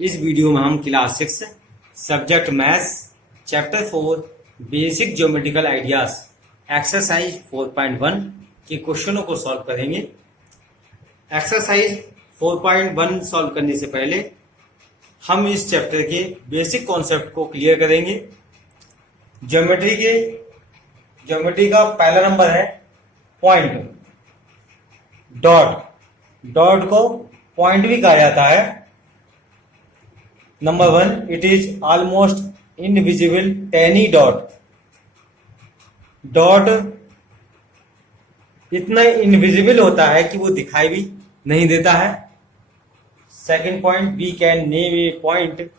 इस वीडियो में हम class 6 subject maths chapter 4 basic geometrical ideas exercise 4.1 के क्वेश्चनों को सॉल्व करेंगे। एक्सरसाइज 4.1 सॉल्व करने से पहले हम इस चैप्टर के बेसिक कॉन्सेप्ट को क्लियर करेंगे। ज्योमेट्री का पहला नंबर है पॉइंट। डॉट को पॉइंट भी कहा जाता है। Number 1, it is almost invisible tiny dot इतना इनविजिबल होता है कि वो दिखाई भी नहीं देता है। Second point, we can name a point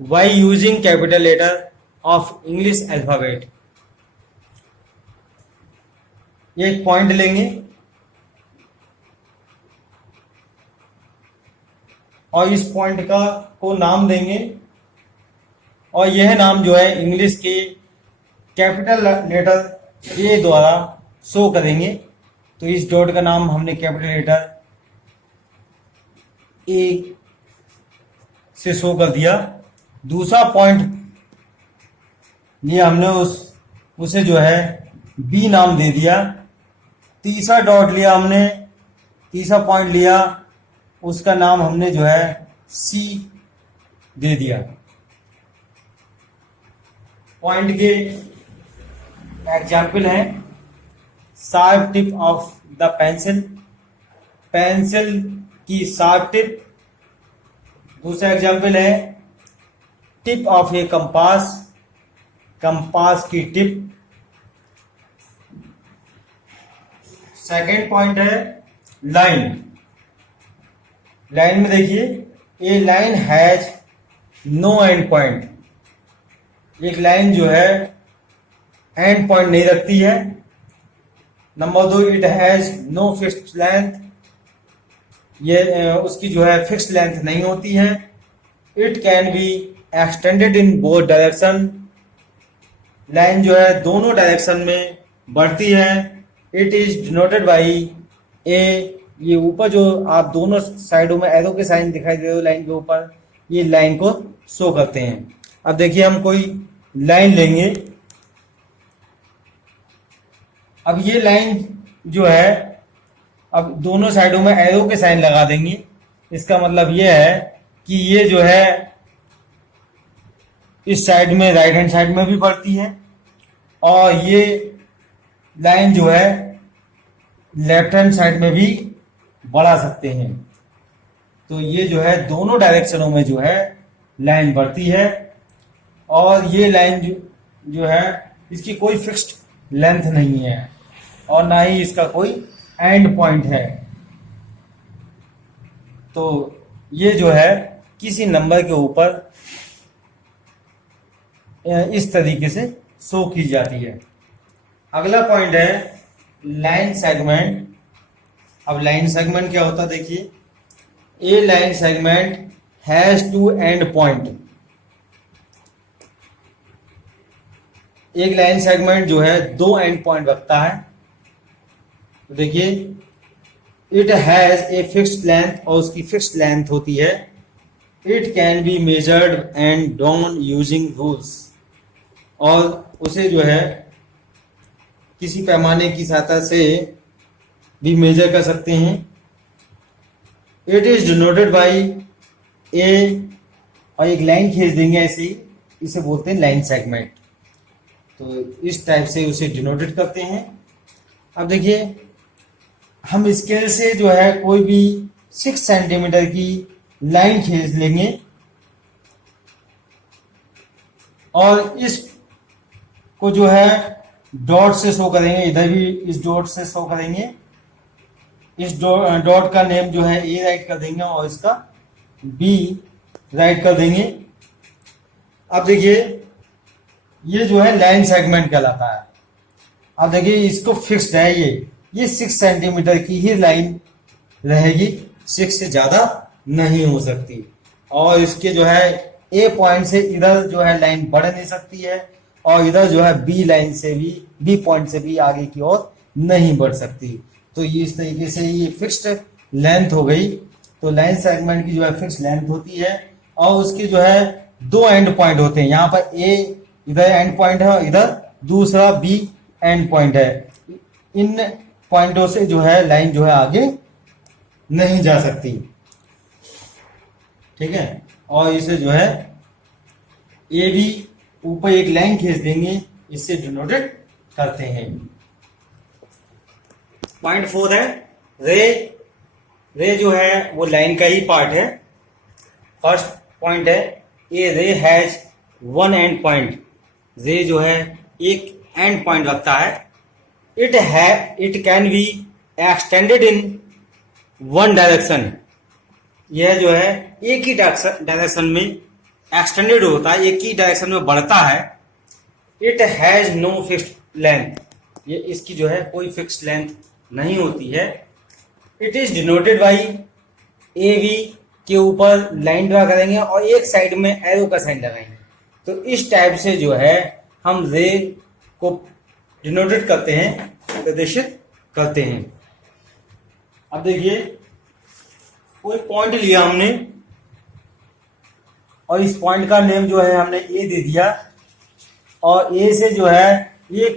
by using capital letter of English alphabet. एक पॉइंट लेंगे और इस पॉइंट को नाम देंगे और यह नाम जो है इंग्लिश के कैपिटल लेटर ए द्वारा शो करेंगे। तो इस डॉट का नाम हमने कैपिटल लेटर ए से शो कर दिया। दूसरा पॉइंट लिया हमने उसे जो है बी नाम दे दिया। तीसरा डॉट लिया हमने, तीसरा पॉइंट लिया, उसका नाम हमने जो है सी दे दिया। पॉइंट के एग्जाम्पल है sharp tip of the pencil, pencil की शार्प टिप। दूसरा एग्जाम्पल है tip of a compass, compass की टिप। सेकेंड पॉइंट है लाइन। लाइन में देखिए, a line has no end point. एक लाइन जो है एंड पॉइंट नहीं रखती है। Number 2, it has no fixed length. ये उसकी जो है फिक्स्ड लेंथ नहीं होती है। It can be extended in both direction. Line जो है दोनों डायरेक्शन में बढ़ती है। इट इज डिनोटेड बाई ए, ये ऊपर जो आप दोनों साइडों में एरो के साइन दिखाई दे रहे हो लाइन के ऊपर, ये लाइन को शो करते हैं। अब देखिए हम कोई लाइन लेंगे। अब ये लाइन जो है, अब दोनों साइडों में एरो के साइन लगा देंगे। इसका मतलब ये है कि ये जो है इस साइड में राइट हैंड साइड में भी बढ़ती है और ये लाइन जो है लेफ्ट हैंड साइड में भी बढ़ा सकते हैं। तो ये जो है दोनों डायरेक्शनों में जो है लाइन बढ़ती है और ये लाइन जो है इसकी कोई फिक्स्ड लेंथ नहीं है और ना ही इसका कोई एंड पॉइंट है। तो ये जो है किसी नंबर के ऊपर इस तरीके से शो की जाती है। अगला पॉइंट है लाइन सेगमेंट। अब लाइन सेगमेंट क्या होता है देखिए, a line segment has two end point. एक लाइन सेगमेंट जो है दो एंड पॉइंट रखता है। तो देखिए, it has a fixed length और उसकी फिक्स्ड लेंथ होती है। It can be measured and drawn using rules, और उसे जो है किसी पैमाने की सहायता से भी मेजर कर सकते हैं। इट इज डिनोटेड बाई ए, और एक लाइन खींच देंगे ऐसे ही, इसे बोलते हैं लाइन सेगमेंट। तो इस टाइप से उसे डिनोटेड करते हैं। अब देखिए, हम स्केल से जो है कोई भी 6 सेंटीमीटर की लाइन खींच लेंगे और इस को जो है डॉट से शो करेंगे। इधर भी इस डॉट से शो करेंगे। इस डॉट का नेम जो है ए राइट कर देंगे और इसका बी राइट कर देंगे। अब देखिए, ये जो है लाइन सेगमेंट कहलाता है। अब देखिए, इसको फिक्स्ड है, ये 6 सेंटीमीटर की ही लाइन रहेगी, 6 से ज्यादा नहीं हो सकती। और इसके जो है ए पॉइंट से इधर जो है लाइन बढ़ नहीं सकती है और इधर जो है बी लाइन से भी, बी पॉइंट से भी आगे की ओर नहीं बढ़ सकती। तो ये इस तरीके से ये फिक्स्ड लेंथ हो गई। तो लाइन सेगमेंट की जो है फिक्स्ड लेंथ होती है और उसके जो है दो एंड पॉइंट होते हैं। यहाँ पर ए इधर एंड पॉइंट है और इधर दूसरा बी एंड पॉइंट है। इन पॉइंटों से जो है लाइन जो है आगे नहीं जा सकती, ठीक है। और इसे जो है ए भी ऊपर एक लाइन खींच देंगे, इससे डिनोटेड करते हैं। पॉइंट 4 है रे। रे जो है वो लाइन का ही पार्ट है। फर्स्ट पॉइंट है ए रे हैज वन एंड पॉइंट। रे जो है एक एंड पॉइंट रखता है। It can be extended in one direction. यह जो है एक ही डायरेक्शन में एक्सटेंडेड होता है, एक ही डायरेक्शन में बढ़ता है। It has no fixed length. ये इसकी जो है कोई फिक्स्ड लेंथ नहीं होती है। It is denoted by A B के ऊपर लाइन ड्रा करेंगे और एक साइड में एरो का साइन लगाएंगे। तो इस टाइप से जो है हम रे को डिनोटेड करते हैं, प्रदर्शित करते हैं। अब देखिए कोई पॉइंट लिया हमने और इस पॉइंट का नेम जो है हमने ए दे दिया और ए से जो है ये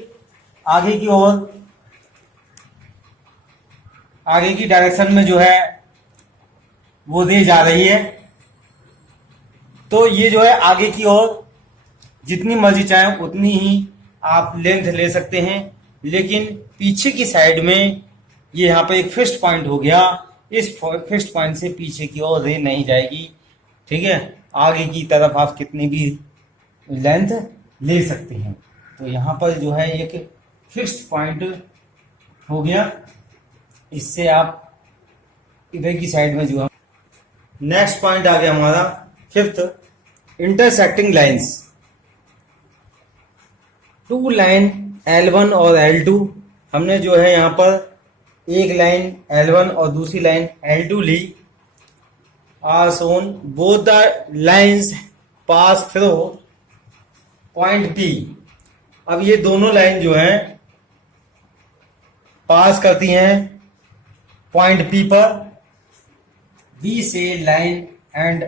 आगे की ओर, आगे की डायरेक्शन में जो है वो रे जा रही है। तो ये जो है आगे की ओर जितनी मर्जी चाहे उतनी ही आप लेंथ ले सकते हैं, लेकिन पीछे की साइड में ये यहाँ पे एक फिक्स्ड पॉइंट हो गया। इस फिक्स्ड पॉइंट से पीछे की ओर रे नहीं जाएगी, ठीक है। आगे की तरफ आप कितनी भी लेंथ ले सकते हैं। तो यहाँ पर जो है एक फिक्स्ड पॉइंट हो गया, इससे आप इधर की साइड में जो है। नेक्स्ट पॉइंट आ गया हमारा fifth, intersecting lines. Two line L1 और L2, हमने जो है यहाँ पर एक लाइन L1 और दूसरी लाइन L2 ली। Are soon both the lines pass through point P। अब ये दोनों लाइन जो है पास करती हैं पॉइंट P पर। B से line and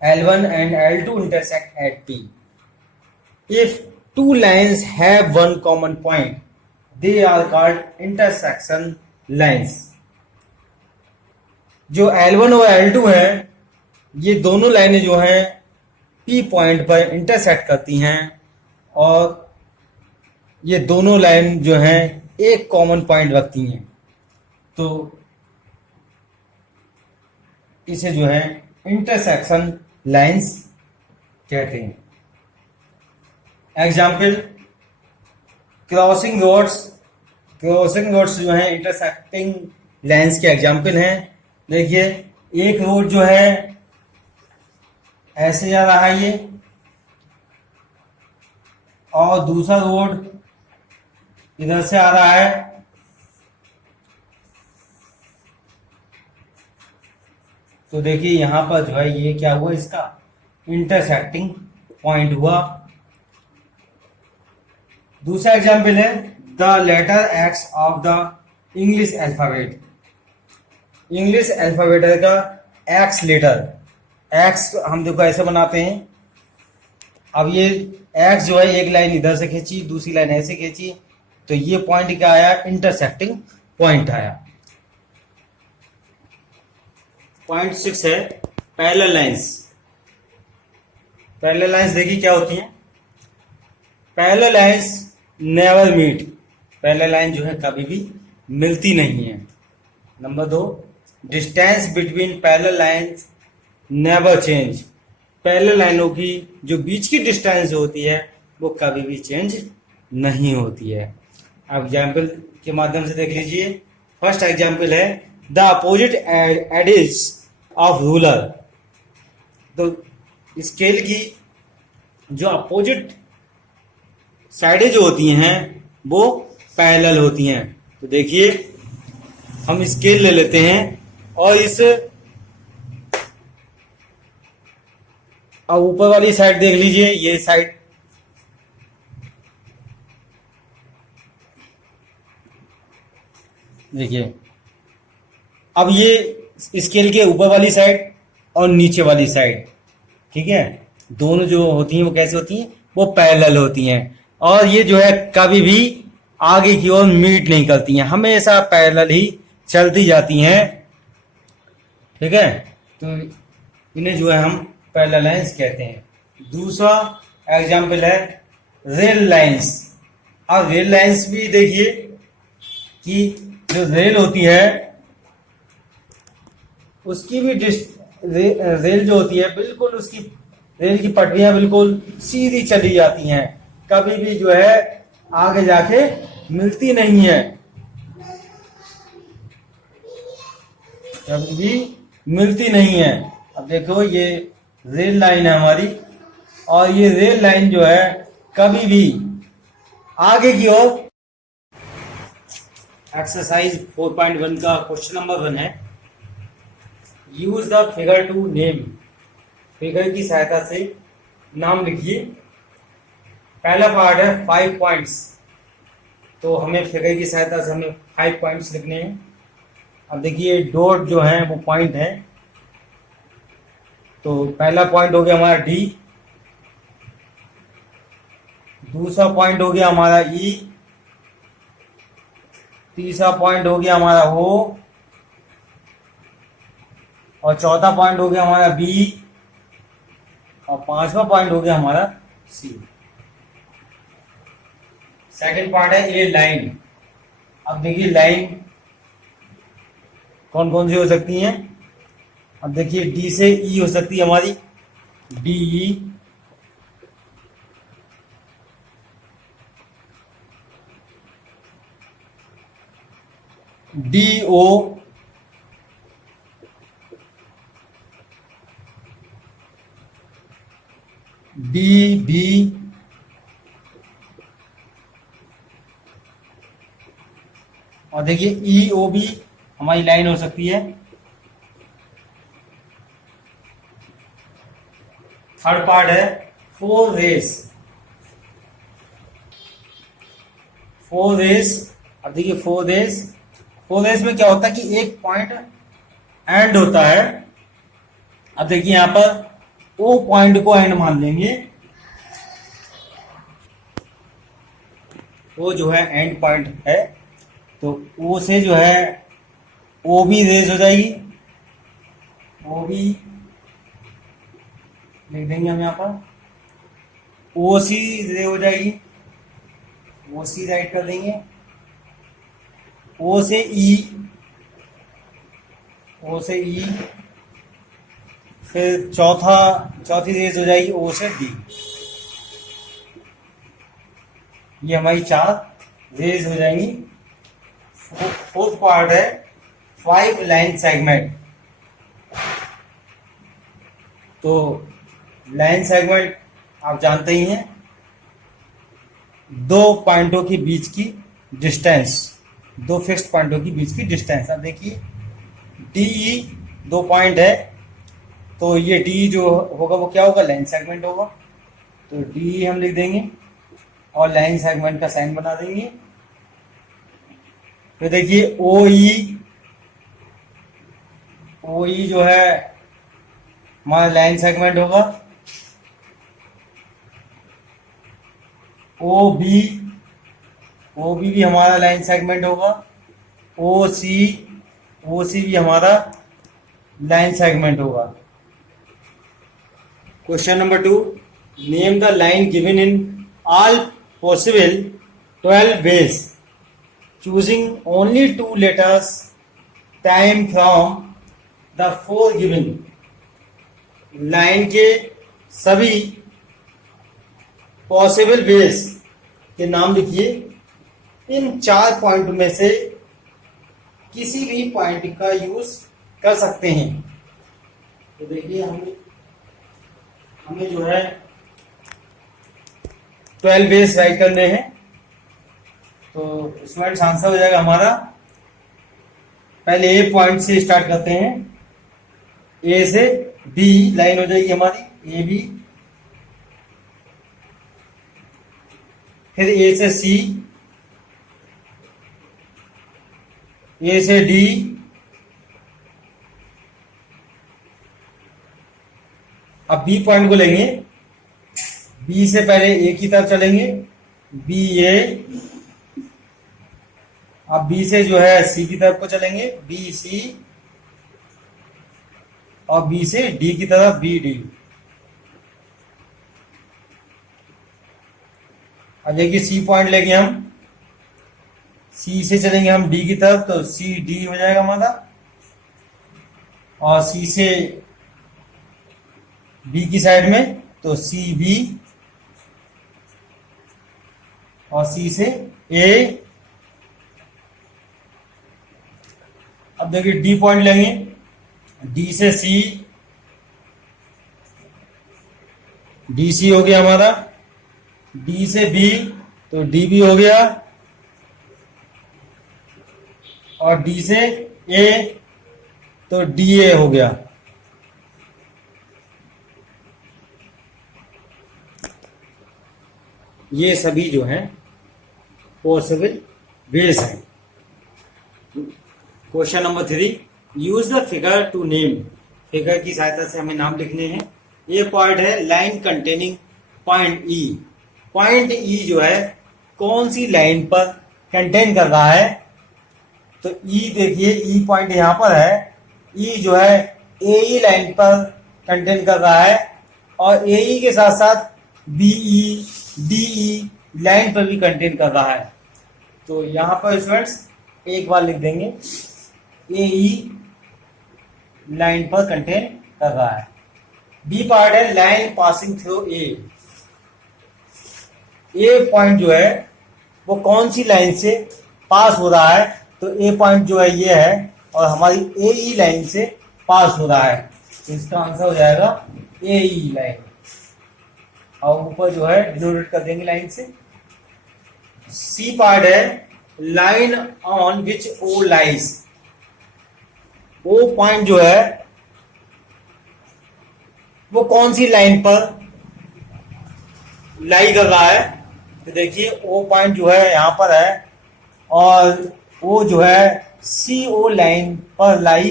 L1 and L2 intersect at P. If two lines have one common point, they are called intersection lines. जो L1 और L2 है, ये दोनों लाइनें जो हैं P पॉइंट पर इंटरसेक्ट करती हैं और ये दोनों लाइन जो हैं एक कॉमन पॉइंट रखती हैं। तो इसे जो है इंटरसेक्शन लाइंस कहते हैं। Example, crossing roads. Crossing roads जो है इंटरसेक्टिंग लाइंस के एग्जाम्पल हैं। देखिए एक रोड जो है ऐसे जा रहा है ये, और दूसरा रोड इधर से आ रहा है। तो देखिए यहां पर जो है ये क्या हुआ, इसका इंटरसेक्टिंग पॉइंट हुआ। दूसरा एग्जाम्पल है the letter X of the English alphabet. English alphabet का एक्स लेटर, एक्स हम देखो ऐसे बनाते हैं। अब ये एक्स जो है एक लाइन इधर से खींची, दूसरी लाइन ऐसे खींची, तो ये पॉइंट क्या आया, इंटरसेक्टिंग पॉइंट आया। पॉइंट 6 है पैरेलल लाइंस। पैरेलल लाइंस देखिए क्या होती हैं। Parallel lines never meet. Parallel line जो है कभी भी मिलती नहीं है। Number 2, distance between parallel lines never change. Parallel लाइनों की जो बीच की डिस्टेंस होती है वो कभी भी चेंज नहीं होती है। एग्जाम्पल के माध्यम से देख लीजिए। फर्स्ट एग्जाम्पल है the opposite adage of ruler. तो स्केल की जो अपोजिट साइडें जो होती हैं वो पैरेलल होती हैं। तो देखिए हम स्केल ले लेते हैं और इस अब ऊपर वाली साइड देख लीजिए, ये साइड देखिए। अब ये स्केल के ऊपर वाली साइड और नीचे वाली साइड ठीक है, दोनों जो होती हैं वो कैसे होती हैं, वो पैरेलल होती हैं। और ये जो है कभी भी आगे की ओर मीट नहीं करती हैं, हमेशा पैरेलल ही चलती जाती हैं। ठीक है, तो इन्हें जो है हम पैरेलल लाइंस कहते हैं। दूसरा एग्जाम्पल है रेल लाइंस। अब रेल लाइंस भी देखिए कि जो रेल होती है उसकी भी रेल जो होती है बिल्कुल उसकी रेल की पटरियां बिल्कुल सीधी चली जाती हैं, कभी भी जो है आगे जाके मिलती नहीं है, कभी भी मिलती नहीं है। अब देखो ये रेल लाइन है हमारी, और ये रेल लाइन जो है कभी भी आगे की ओर। एक्सरसाइज 4.1 का क्वेश्चन नंबर 1 है, use the figure to name. Figure की सहायता से नाम लिखिए। पहला पार्ट है 5 पॉइंट्स, तो हमें फिगर की सहायता से हमें 5 पॉइंट्स लिखने हैं। अब देखिए डॉट जो है वो पॉइंट है, तो पहला पॉइंट हो गया हमारा डी, दूसरा पॉइंट हो गया हमारा ई, तीसरा पॉइंट हो गया हमारा ओ, और चौथा पॉइंट हो गया हमारा बी, और पांचवा पॉइंट हो गया हमारा सी। सेकंड पार्ट है ए लाइन। अब देखिए लाइन कौन कौन सी हो सकती हैं। अब देखिए डी से ई हो सकती है हमारी, D E, D O, D B, और देखिए ई ओ बी हमारी लाइन हो सकती है। थर्ड पार्ट है फोर रेस। फोर रेस, अब देखिए फोर रेस में क्या होता है कि एक पॉइंट एंड होता है। अब देखिए यहां पर ओ पॉइंट को एंड मान लेंगे, वो जो है एंड पॉइंट है, तो ओ से जो है ओ बी रेस हो जाएगी, ओ बी लिख देंगे हम यहां पर, ओ सी रे हो जाएगी, ओ सी राइट कर देंगे, ओ से ई, ओ से ई, फिर चौथी रेस हो जाएगी ओ से डी। ये हमारी 4 रेस हो जाएंगी। फोर्थ पार्ट है 5 लाइन सेगमेंट। तो लाइन सेगमेंट आप जानते ही हैं, दो पॉइंटों के बीच की डिस्टेंस, दो फिक्स्ड पॉइंटों के बीच की डिस्टेंस। अब देखिए डी ई 2 पॉइंट है, तो ये डी जो होगा वो क्या होगा, लाइन सेगमेंट होगा, तो डी हम लिख देंगे और लाइन सेगमेंट का साइन बना देंगे। फिर देखिए ओ ई जो है हमारा लाइन सेगमेंट होगा, ओ बी भी हमारा लाइन सेगमेंट होगा, ओ सी भी हमारा लाइन सेगमेंट होगा। Question number 2, name the line given in all possible 12 ways, choosing only 2 letters time from the 4 given। Line के सभी पॉसिबल वेज के नाम लिखिए, इन 4 पॉइंट में से किसी भी पॉइंट का यूज कर सकते हैं। तो देखिए हमें जो है 12 बेस राइट करने हैं, तो इसमें आंसर हो जाएगा हमारा, पहले ए पॉइंट से स्टार्ट करते हैं, ए से बी लाइन हो जाएगी हमारी, ए बी, फिर ए से सी, ए से डी, अब बी पॉइंट को लेंगे, बी से पहले ए की तरफ चलेंगे, बी ए, अब बी से जो है सी की तरफ को चलेंगे, बी सी, और बी से डी की तरफ, बी डी। अब देखिए सी पॉइंट लेंगे हम, सी से चलेंगे हम डी की तरफ, तो सी डी हो जाएगा हमारा, और सी से बी की साइड में तो सी बी, और सी से ए। अब देखिए डी पॉइंट लेंगे, डी से सी, डी सी हो गया हमारा, डी से बी तो डी बी हो गया, और डी से ए तो डी ए हो गया। ये सभी जो हैं पॉसिबल वेज हैं। Question number 3, use the figure to name. Figure की सहायता से हमें नाम लिखने हैं। ये पॉइंट है लाइन कंटेनिंग पॉइंट ई। पॉइंट ई जो है कौन सी लाइन पर कंटेन कर रहा है, तो ई देखिए, ई पॉइंट यहां पर है, ई जो है ए ई लाइन पर कंटेन कर रहा है, और ए ई के साथ साथ B E D E line पर भी कंटेन कर रहा है। तो यहां पर स्टूडेंट्स एक बार लिख देंगे, ए ई लाइन पर कंटेन कर रहा है। बी पार्ट है line passing through a. A point जो है वो कौन सी लाइन से पास हो रहा है, तो ए पॉइंट जो है ये है, और हमारी ए ई लाइन से पास हो रहा है, तो इसका आंसर हो जाएगा ए ई लाइन, और ऊपर जो है डिनोटेड कर देंगे लाइन से। सी पार्ट है line on which O lies. O point जो है वो कौन सी लाइन पर लाई कर रहा है, तो देखिए ओ पॉइंट जो है यहां पर है, और वो जो है सी ओ लाइन पर लाई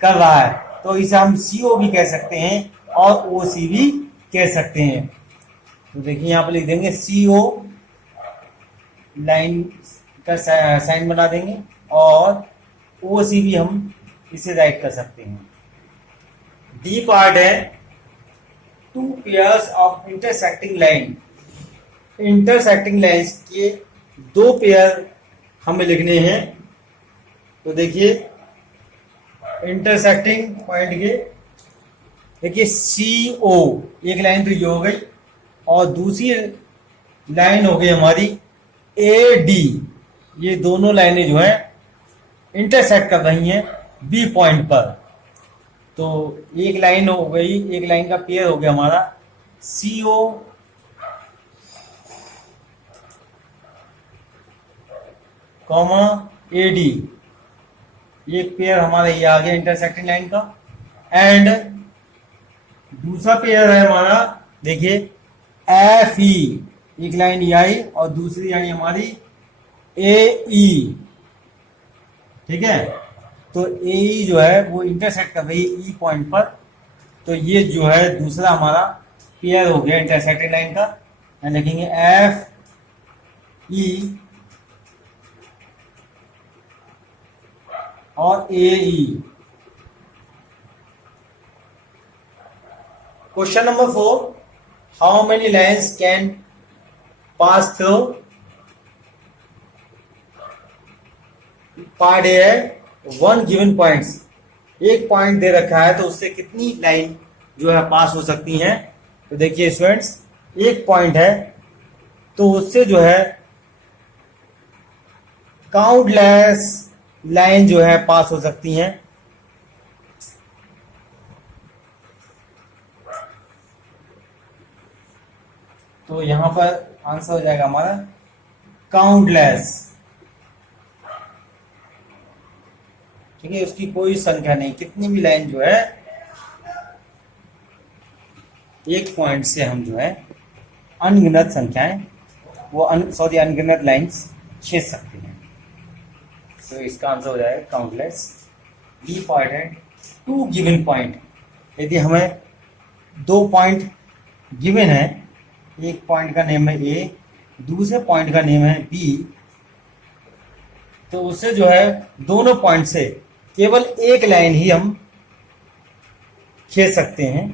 कर रहा है, तो इसे हम सी ओ भी कह सकते हैं और ओ सी भी कह सकते हैं। तो देखिए यहां पर लिख देंगे सी ओ लाइन का साइन बना देंगे, और ओ सी भी हम इसे राइट कर सकते हैं। डी पार्ट है two pairs of intersecting line. Intersecting lines के दो पेयर हमें लिखने हैं। तो देखिए इंटरसेक्टिंग पॉइंट के, देखिए सी ओ, एक लाइन तो ये हो गई, और दूसरी लाइन हो गई हमारी ए डी। ये दोनों लाइनें जो है इंटरसेक्ट कर रही हैं बी पॉइंट पर। तो एक लाइन हो गई, एक लाइन का पेयर हो गया हमारा सी ओ कॉमा ए डी, एक पेयर हमारा ये आ गया इंटरसेक्टिंग लाइन का। एंड दूसरा पेयर है हमारा, देखिए एफ ई, एक लाइन ये आई और दूसरी लाइन हमारी ए ई, ठीक है। तो ए ई जो है वो इंटरसेक्ट कर रही है ई पॉइंट पर, तो ये जो है दूसरा हमारा पेयर हो गया इंटरसेक्टिंग लाइन का। लिखेंगे एफ ई और A E. Question number 4, how many lines can pass through. Part A है वन गिवन पॉइंट्स। एक पॉइंट दे रखा है तो उससे कितनी लाइन जो है पास हो सकती हैं। तो देखिए स्टूडेंट्स, एक पॉइंट है तो उससे जो है काउंटलेस लाइन जो है पास हो सकती हैं। तो यहां पर आंसर हो जाएगा हमारा काउंटलेस, ठीक है। उसकी कोई संख्या नहीं, कितनी भी लाइन जो है एक पॉइंट से हम जो है अनगिनत संख्याएं वो अनगिनत लाइंस खींच सकते हैं। तो इसका आंसर हो जाएगा काउंटलेस। बी पार्ट है टू गिवन पॉइंट। यदि हमें दो पॉइंट गिवन है, एक पॉइंट का नेम है ए, दूसरे पॉइंट का नेम है बी, तो उससे जो है दोनों पॉइंट से केवल एक लाइन ही हम खींच सकते हैं।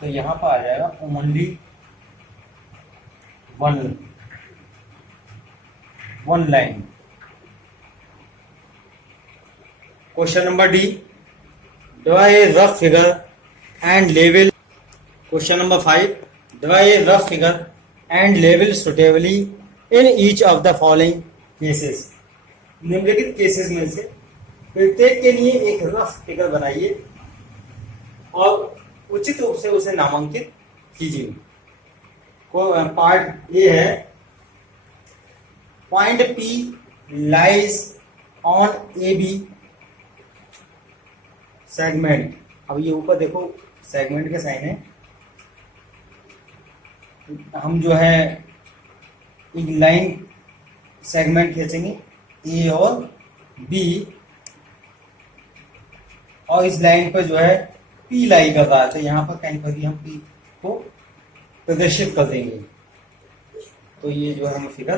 तो यहां पर आ जाएगा only one line. Question number D, draw a rough figure and level. Question number 5, draw a rough figure and level suitably in each of the following cases. निम्नलिखित केसेस में से प्रत्येक के लिए एक रफ फिगर बनाइए और उचित रूप से उसे नामांकित कीजिए। पार्ट ए है, point P lies on A B segment. अब ये ऊपर देखो सेगमेंट के साइन है, हम जो है एक लाइन सेगमेंट खींचेंगे ए और बी, और इस लाइन पर जो है पी लाई कर रहा है, तो यहां पर कहीं पर भी हम पी को प्रदर्शित कर देंगे। तो ये जो है हमें फिगर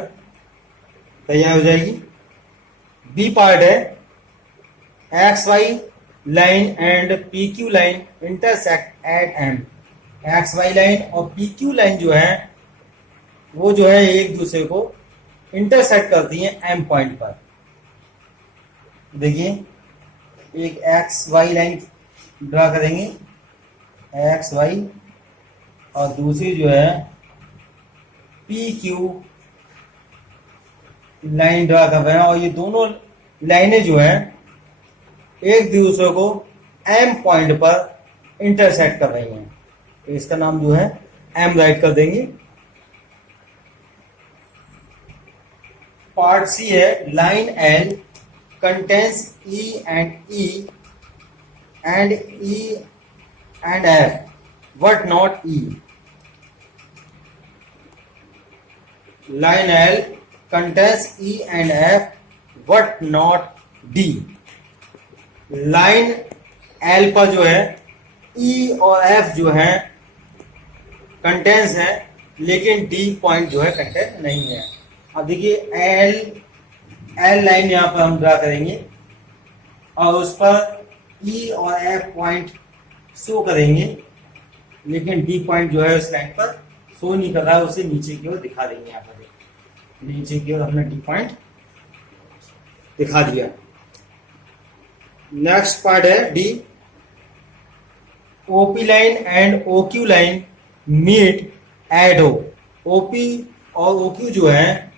तैयार हो जाएगी। बी पार्ट है, X Y line and P Q line intersect at M. X Y line और पी क्यू लाइन जो है वो जो है एक दूसरे को इंटरसेक्ट करती है एम पॉइंट पर। देखिए एक एक्स वाई लाइन ड्रा करेंगे, एक्स वाई, और दूसरी जो है पी क्यू लाइन ड्रा कर रहे हैं, और ये दोनों लाइनें जो है एक दूसरे को एम पॉइंट पर इंटरसेक्ट कर रही हैं, तो इसका नाम जो है एम राइट कर देंगे। पार्ट सी है, line L contains E and F, but not E. Line L contains E and F, but not D. Line L पर जो है E और F जो है कंटेंस है, लेकिन D पॉइंट जो है कंटेंट नहीं है। अब देखिए एल लाइन यहां पर हम ड्रा करेंगे और उस पर ई और एफ पॉइंट शो करेंगे, लेकिन डी पॉइंट जो है उस लाइन पर शो नहीं कर रहा है, उसे नीचे की ओर दिखा देंगे। यहाँ पर नीचे की ओर हमने डी पॉइंट दिखा दिया। नेक्स्ट पार्ट है D, OP line and OQ line meet at O. OP और ओक्यू जो है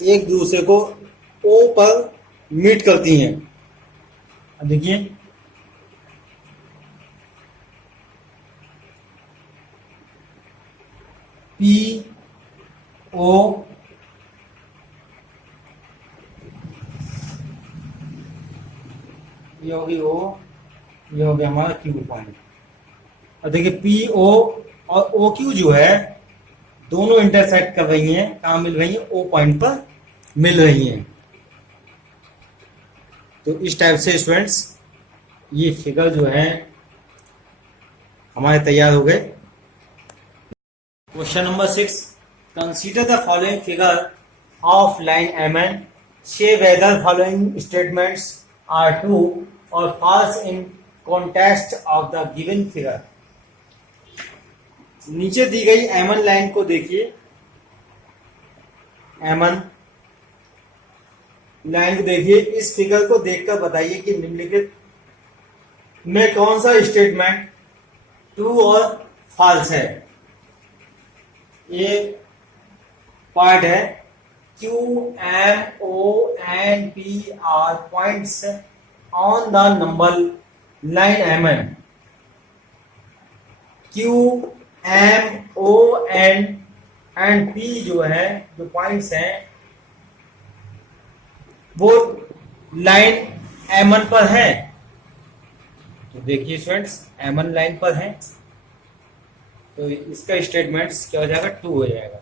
एक दूसरे को ओ पर मीट करती हैं। अब देखिए पी ओ ये होगी ओ, ये हो गया हमारा क्यू पॉइंट। अब देखिए पी ओ और ओ क्यू जो है दोनों इंटरसेक्ट कर रही हैं, कहाँ मिल रही हैं? ओ पॉइंट पर मिल रही हैं। तो इस टाइप से स्टूडेंट्स ये फिगर जो है हमारे तैयार हो गए। Question number 6, consider the following figure of line M N, say whether following statements are true और false in context of the given figure. नीचे दी गई एमन लाइन को देखिए, एमन लाइन को देखिए, इस फिगर को देखकर बताइए कि निम्नलिखित में कौन सा स्टेटमेंट ट्रू और फॉल्स है। ये पार्ट है, Q M O N P R points on the number line M N. Q M O N and P जो है, जो पॉइंट्स हैं वो लाइन एम1 पर है। तो देखिए स्टूडेंट्स एम1 लाइन पर है, तो इसका स्टेटमेंट्स क्या हो जाएगा? ट्रू हो जाएगा,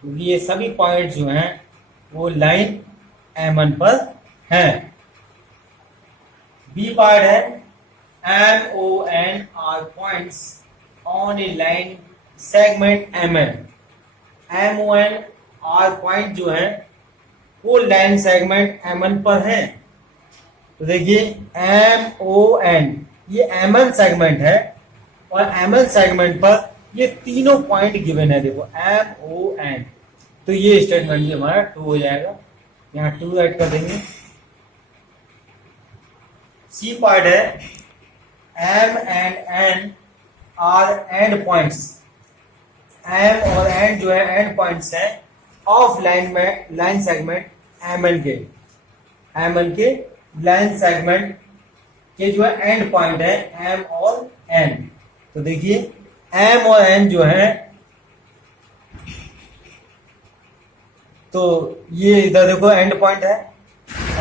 क्योंकि ये सभी पॉइंट जो हैं वो लाइन एम1 पर हैं। बी पार्ट है, MON are points on a line segment MN. MON R point जो है वो लाइन सेगमेंट MN पर है। तो देखिए MON ये MN सेगमेंट है और MN सेगमेंट पर ये तीनों पॉइंट गिवन है। देखो MON, तो ये स्टेटमेंट भी हमारा ट्रू हो जाएगा। यहाँ ट्रू ऐड कर देंगे। सी पार्ट है M and N are end points. M और N जो है एंड पॉइंट्स हैं ऑफ लाइन सेगमेंट MN के लाइन सेगमेंट के जो है एंड पॉइंट है M और N। तो देखिए M और N जो है, तो ये इधर देखो एंड पॉइंट है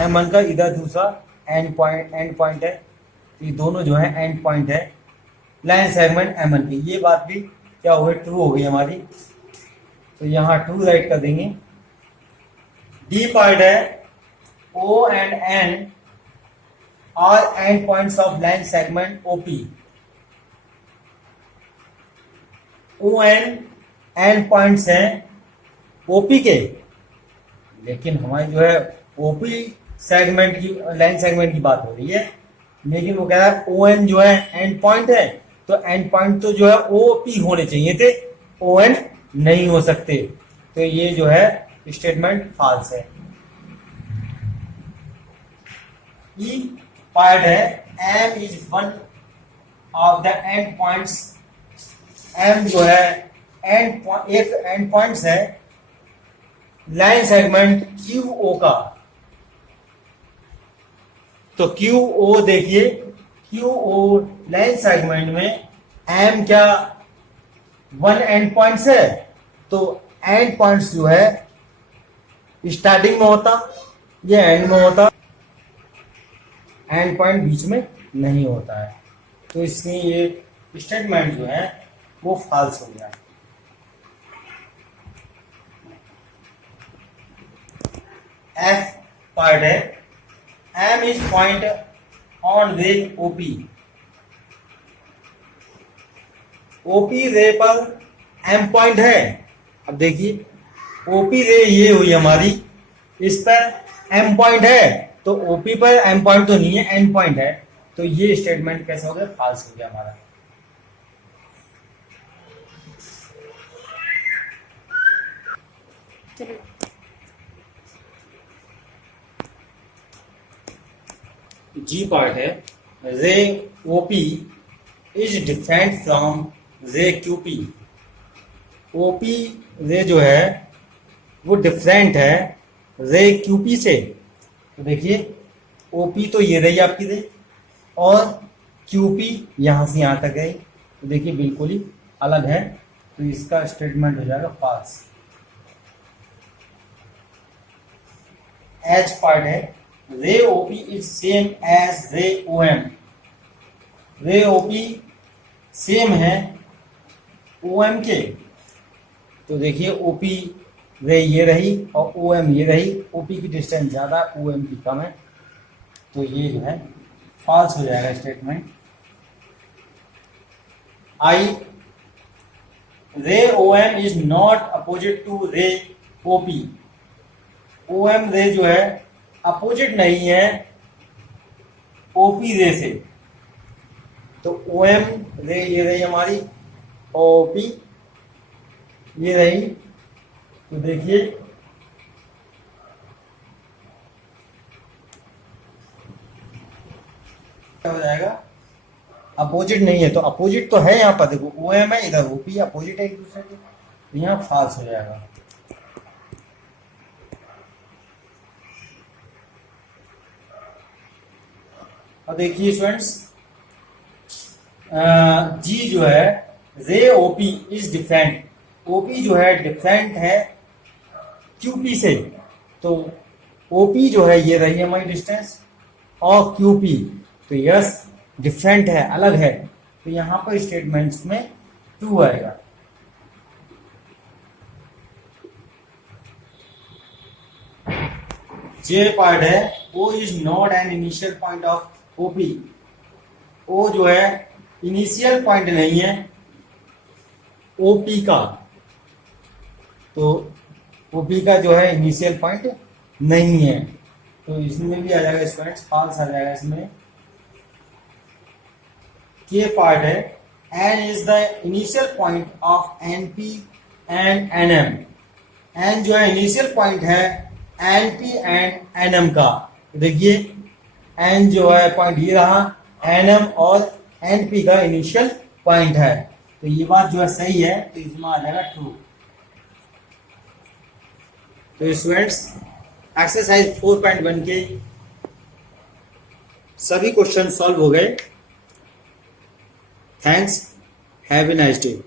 M1 का, इधर दूसरा एंड पॉइंट है। ये दोनों जो है एंड पॉइंट है लाइन सेगमेंट MN की। ये बात भी क्या हो गई, ट्रू हो गई हमारी। तो यहाँ ट्रू राइट कर देंगे। डी पार्ट है O and N are end points of line segment OP। ON end points हैं OP के, लेकिन हमारी जो है OP सेगमेंट की लाइन सेगमेंट की बात हो रही है, लेकिन वो कह रहा है ON जो है एंड पॉइंट है, तो एंड पॉइंट तो जो है OP होने चाहिए थे, ON नहीं हो सकते। तो ये जो है स्टेटमेंट फॉल्स है। ई पार्ट है M is one of the end points. M जो है एक एंड पॉइंट्स है लाइन सेगमेंट QO का। तो QO देखिए, QO लाइन सेगमेंट में M क्या वन एंड पॉइंट्स है, तो एंड पॉइंट्स जो है स्टार्टिंग में होता या एंड में होता, एंड पॉइंट बीच में नहीं होता है। तो इसमें ये स्टेटमेंट जो है वो फॉल्स हो गया। F पार्ट है M इज पॉइंट ऑन रे OP। OP रे पर M पॉइंट है। अब देखिए OP रे ये हुई हमारी, इस पर M पॉइंट है, तो OP पर M पॉइंट तो नहीं है, N पॉइंट है। तो ये स्टेटमेंट कैसा हो गया, फॉल्स हो गया हमारा। जी पार्ट है रे OP इज डिफरेंट फ्रॉम रे QP। OP रे जो है वो डिफरेंट है रे QP से। तो देखिए OP तो ये रही आपकी रे, और QP यहां से यहां तक गई, तो देखिए बिल्कुल ही अलग है। तो इसका स्टेटमेंट हो जाएगा फॉल्स। H पार्ट है रे OP इज सेम एज रे OM। रे OP सेम है OM के। तो देखिए OP रे ये रही और OM ये रही, OP की डिस्टेंस ज्यादा, OM की कम है। तो ये जो है फॉल्स हो जाएगा statement. I ray OM is not opposite to ray OP। OM रे जो है अपोजिट नहीं है OP रे से। तो OM रे ये रही हमारी, OP ये रही। तो देखिए क्या हो जाएगा, अपोजिट नहीं है। तो अपोजिट तो है यहाँ पर, देखो OM है, इधर OP अपोजिट है एक दूसरे के, तो यहाँ फॉल्स हो जाएगा। अब देखिए स्टूडेंट्स, जी जो है रे OP इज डिफरेंट। OP जो है डिफरेंट है QP से। तो OP जो है ये रही हमारी डिस्टेंस, और QP तो यस डिफरेंट है, अलग है। तो यहां पर स्टेटमेंट्स में ट्रू आएगा। जे पार्ट है O is not an initial point of OP। ओ जो है इनिशियल पॉइंट नहीं है ओपी का, तो ओपी का जो है इनिशियल पॉइंट नहीं है, तो इसमें भी आ जाएगा स्टूडेंट्स फॉल्स आ जाएगा इसमें। के पार्ट है N is the initial point of NP and NM. N जो है इनिशियल पॉइंट है एनपी एंड एनएम का। देखिए एन जो है पॉइंट ये रहा, एनएम और एनपी का इनिशियल पॉइंट है, तो ये बात जो है सही है, तो इसमें आ जाएगा ट्रू। तो स्टूडेंट्स एक्सरसाइज 4.1 के सभी क्वेश्चन सॉल्व हो गए। Thanks, have a nice day.